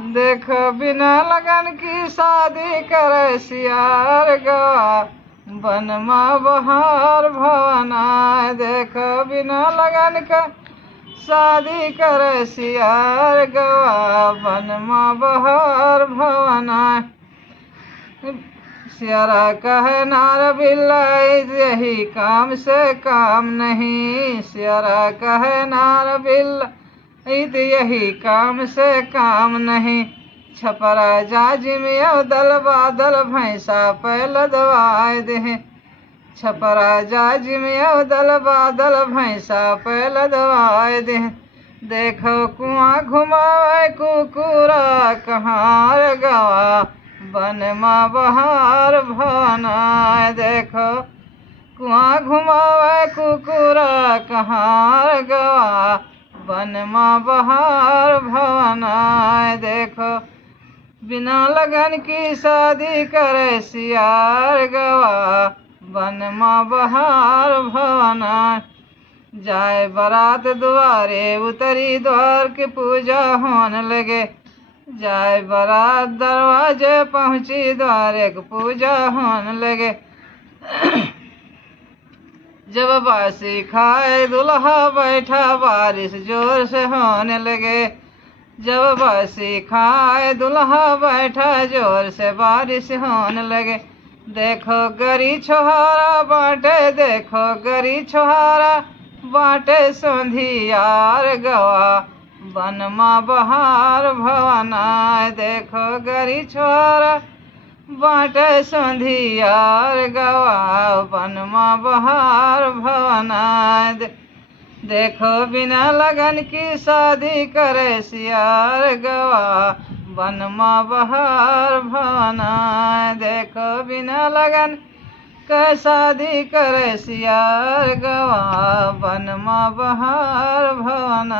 देखो बिना लगन की शादी करे सियार गवा बनमा बहार भवना। देखो बिना लगन का शादी करे सियार गवा बनमा बहार भवना। सियारा कहे नार बिल्ला यही काम से काम नहीं। सियारा कहे नार बिल्ला यही काम से काम नहीं। छपरा जाजिम दल बादल भैंसा पैल दवाए दे। छपरा जाजिम दल बादल भैंसा पैल दवाए दे। देखो कुआं घुमाए कुकुरा कहाँ गवा बनमा बहार भवना। देखो कुआं घुमावे कुकुरा कहाँ गवा बनमा बहार भवना। देखो बिना लगन की शादी करे सियार गवा बनमा बहार भवना। जाए बारात द्वारे उतरी द्वार की पूजा होने लगे। जाए बारात दरवाजे पहुंची द्वारे की पूजा होने लगे। जब बासी खाए दुल्हा बैठा बारिश जोर से होने लगे। जब बासी खाए दुल्हा बैठा जोर से बारिश होने लगे। देखो गरी छोहारा बांटे देखो गरी छोहारा बांटे संधियार गवा बनमा बहार भवना। देखो गरी छोहारा बांटे संधियार गवा बनमा बहार भवना। देखो बिना लगन की शादी करे सियार गवा बनमा बहार भवना। देखो बिना लगन के शादी करे सियार गवा बनमा बहार भवना।